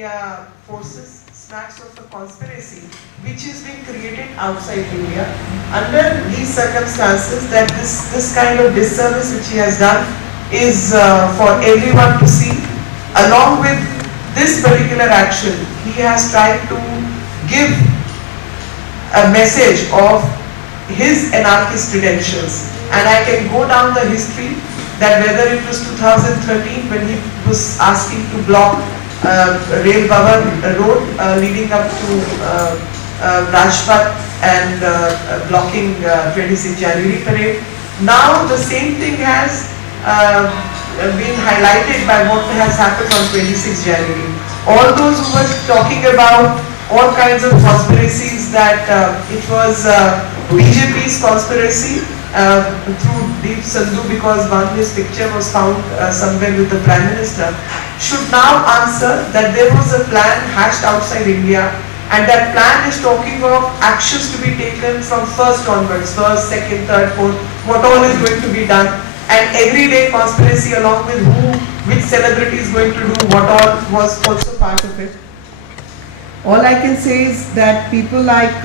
India forces, snacks of a conspiracy which is being created outside India. Under these circumstances, that this kind of disservice which he has done is for everyone to see. Along with this particular action, he has tried to give a message of his anarchist credentials. And I can go down the history that whether it was 2013 when he was asking to block Rail Bhavan road leading up to Rajpath and blocking 26 January parade. Now the same thing has been highlighted by what has happened on 26 January. All those who were talking about all kinds of conspiracies that it was BJP's conspiracy through Deep Sandhu because Bangladesh picture was found somewhere with the Prime Minister, should now answer that there was a plan hatched outside India, and that plan is talking of actions to be taken from first onwards, first, second, third, fourth, what all is going to be done, and everyday conspiracy along with which celebrity is going to do what all was also part of it. All I can say is that people like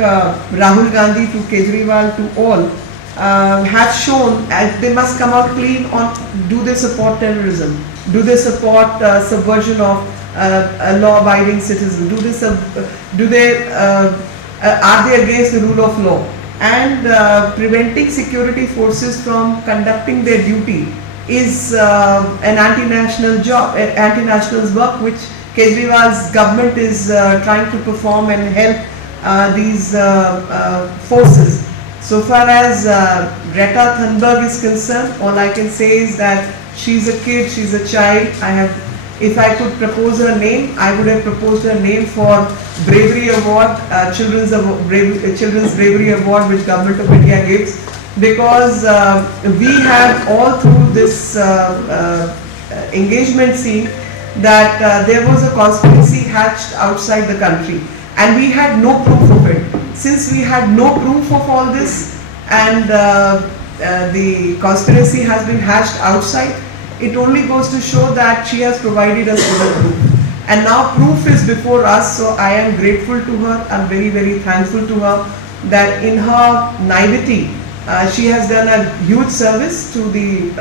Rahul Gandhi to Kejriwal to all have shown they must come out clean on do they support terrorism, do they support subversion of law-abiding citizens, are they against the rule of law, and preventing security forces from conducting their duty is an anti-national job, anti-national's work which Kejriwal's government is trying to perform and help these forces. So far as Greta Thunberg is concerned, all I can say is that she's a kid, she's a child. If I could propose her name, I would have proposed her name for Bravery Award, Children's Bravery Award, which Government of India gives, because we have all through this engagement seen that there was a conspiracy hatched outside the country, and we had no proof of it. Since we had no proof of all this, and the conspiracy has been hatched outside, it only goes to show that she has provided us with a proof. And now proof is before us, so I am grateful to her. I'm very, very thankful to her that in her naivety, she has done a huge service to the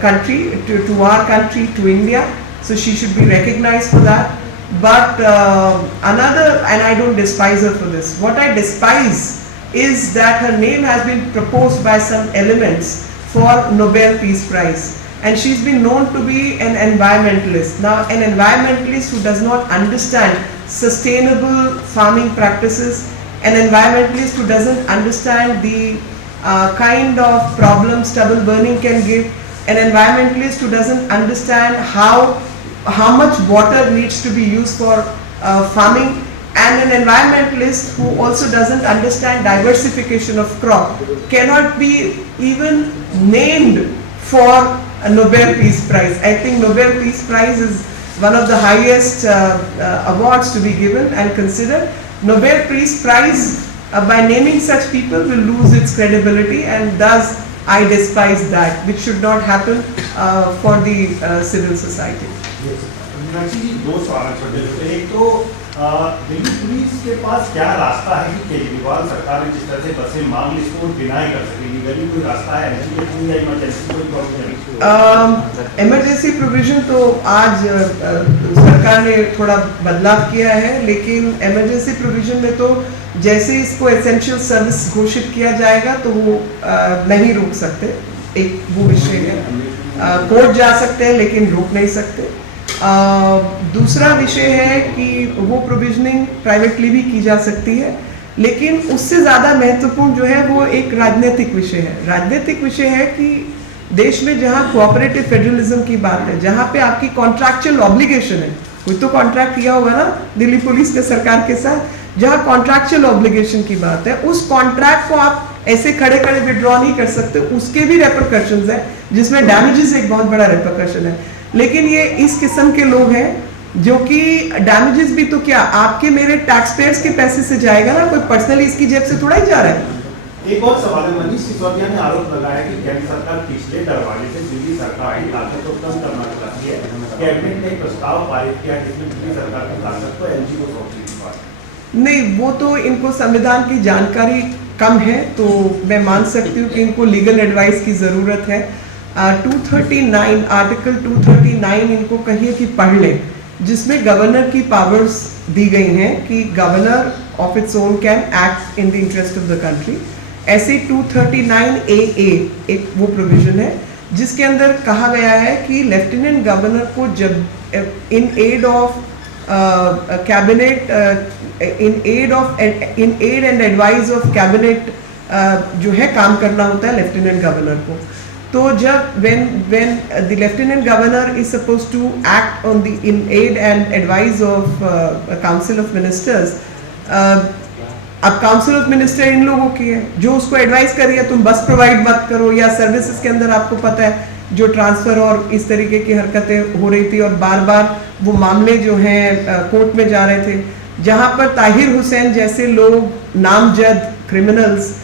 country, to our country, to India. So she should be recognized for that. But and I don't despise her for this. What I despise is that her name has been proposed by some elements for Nobel Peace Prize. And she's been known to be an environmentalist. Now, an environmentalist who does not understand sustainable farming practices, an environmentalist who doesn't understand the kind of problems stubble burning can give, an environmentalist who doesn't understand how much water needs to be used for farming, and an environmentalist who also doesn't understand diversification of crop cannot be even named for a Nobel Peace Prize. I think Nobel Peace Prize is one of the highest awards to be given and considered. Nobel Peace Prize, by naming such people, will lose its credibility, and thus I despise that, which should not happen for the civil society. Meenakshi जी, दो सवाल छोटे छोटे। एक तो दिल्ली पुलिस के पास क्या रास्ता है कि केजरीवाल सरकार जिस तरह से बसें मांग इसको डिनाई कर सकेगी, गली कोई रास्ता है या इमरजेंसी कोई प्रॉब्लम? इमरजेंसी प्रोविजन तो आज सरकार ने थोड़ा बदलाव किया है, लेकिन इमरजेंसी प्रोविजन में तो जैसे इसको एसेंशियल सर्विस घोषित किया जाएगा तो वो नहीं रोक सकते, एक वो विषय है। कोर्ट जा सकते हैं लेकिन रोक नहीं सकते। दूसरा विषय है कि वो प्रोविजनिंग प्राइवेटली भी की जा सकती है, लेकिन उससे ज़्यादा महत्वपूर्ण जो है वो एक राजनीतिक विषय है। राजनीतिक विषय है कि देश में जहाँ कोऑपरेटिव फेडरलिज्म की बात है, जहाँ पे आपकी कॉन्ट्रैक्चुअल ऑब्लिगेशन है, कोई तो कॉन्ट्रैक्ट किया होगा ना दिल्ली पुलिस ने सरकार के साथ, जहाँ कॉन्ट्रैक्चुअल ऑब्लिगेशन की बात है, उस कॉन्ट्रैक्ट को आप ऐसे खड़े खड़े विड्रॉ नहीं कर सकते, उसके भी रेपरकशंस है, जिसमें डैमेजेस एक बहुत बड़ा रेपरकशन है। लेकिन ये इस किस्म के लोग हैं जो कि डैमेजेस भी तो क्या आपके मेरे टैक्स पेयर्स के पैसे से जाएगा ना, कोई पर्सनली इसकी जेब से थोड़ा ही जा रहा है। एक और सवाल है, मनीष सिसोदिया ने आरोप लगाया कि केंद्र सरकार पिछले दरवाजे से दिल्ली सरकार की ताकत को कम करना चाहती है। कैबिनेट ने एक प्रस्ताव पारित किया जिसमें दिल्ली सरकार की ताकत को एलजी को सौंपने की बात। नहीं, वो तो इनको संविधान की जानकारी कम है, तो मैं मान सकती हूँ कि इनको लीगल एडवाइस की ज़रूरत है। 239 आर्टिकल 239 इनको कहिए कि पढ़ लें, जिसमें गवर्नर की पावर्स दी गई हैं कि governor of its own can act in the interest of the country. ऐसे 239AA एक वो प्रोविजन है जिसके अंदर कहा गया है कि लेफ्टिनेंट गवर्नर को जब in aid of cabinet in aid and advice of cabinet जो है काम करना होता है लेफ्टिनेंट गवर्नर को। तो जब when the lieutenant governor is supposed to act on the in aid and advice of a council of ministers, अब काउंसिल ऑफ मिनिस्टर इन लोगों की है जो उसको एडवाइस करिए तुम बस प्रोवाइड मत करो, या सर्विसेज के अंदर आपको पता है जो ट्रांसफर और इस तरीके की हरकतें हो रही थी और बार बार वो मामले जो हैं कोर्ट में जा रहे थे, जहां पर ताहिर हुसैन जैसे लोग नामजद क्रिमिनल्स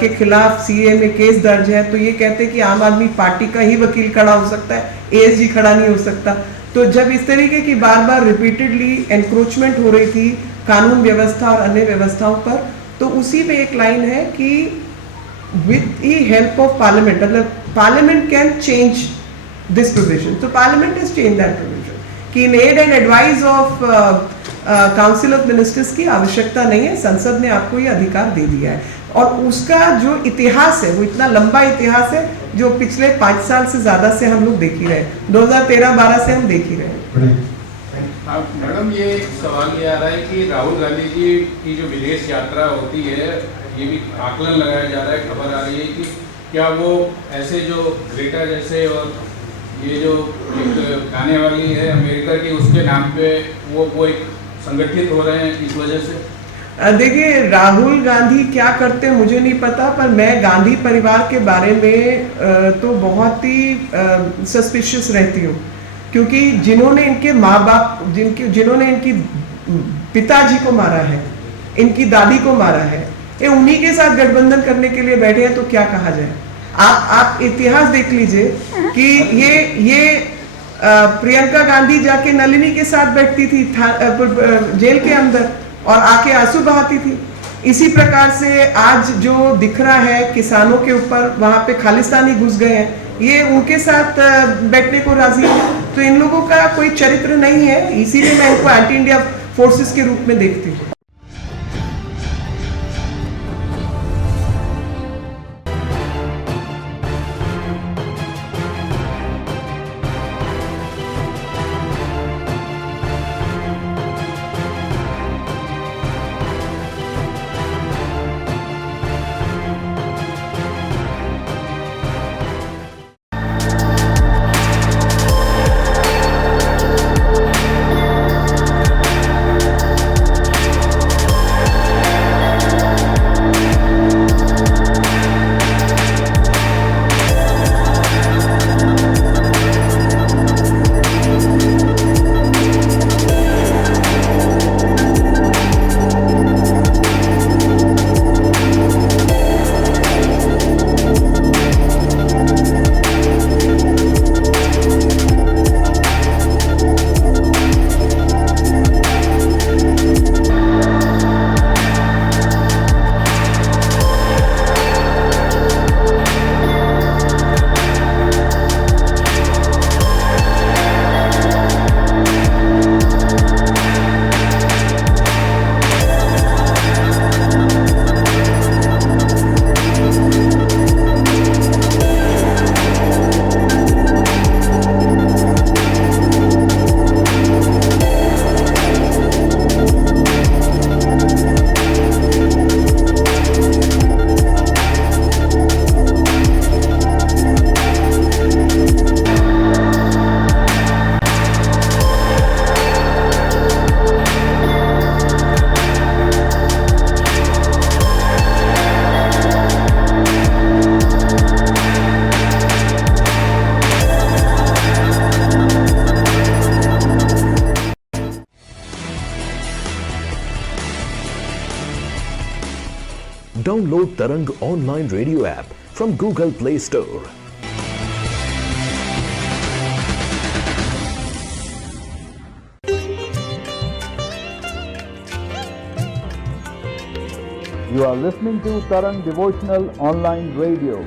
के खिलाफ सीए में केस दर्ज है, तो ये कहते हैं कि आम आदमी पार्टी का ही वकील खड़ा हो सकता है, एएसजी खड़ा नहीं हो सकता। तो जब इस तरीके की बार बार रिपीटेडली एनक्रोचमेंट हो रही थी कानून व्यवस्था और अन्य व्यवस्थाओं पर, तो उसी में एक लाइन है कि with the help of parliament, मतलब parliament can change this provision. तो parliament has change that provision कि in aid and advice of council of ministers की आवश्यकता नहीं है, संसद ने आपको ये अधिकार दे दिया है। और उसका जो इतिहास है वो इतना लंबा इतिहास है जो पिछले 5 साल से ज्यादा से हम लोग देख ही रहे हैं, 2013-12 से हम देख ही रहे हैं। मैडम, ये सवाल ये आ रहा है कि राहुल गांधी जी की जो विदेश यात्रा होती है, ये भी आकलन लगाया जा रहा है, खबर आ रही है कि क्या वो ऐसे जो ग्रेटा जैसे और ये जो एक गाने वाली है अमेरिका की, उसके नाम पे वो एक संगठित हो रहे हैं इस वजह से? देखिए, राहुल गांधी क्या करते हैं मुझे नहीं पता, पर मैं गांधी परिवार के बारे में तो बहुत ही सस्पिशियस रहती हूँ, क्योंकि जिन्होंने इनके माँ बाप जिन्होंने इनकी पिताजी को मारा है, इनकी दादी को मारा है, ये उन्हीं के साथ गठबंधन करने के लिए बैठे हैं, तो क्या कहा जाए। आप इतिहास देख लीजिए कि ये प्रियंका गांधी जाके नलिनी के साथ बैठती थी जेल के अंदर और आके आंसू बहाती थी। इसी प्रकार से आज जो दिख रहा है किसानों के ऊपर, वहां पे खालिस्तानी घुस गए हैं, ये उनके साथ बैठने को राजी है। तो इन लोगों का कोई चरित्र नहीं है, इसीलिए मैं इनको एंटी इंडिया फोर्सेस के रूप में देखती हूँ। Download Tarang online radio app from Google Play Store. You are listening to Tarang Devotional Online Radio.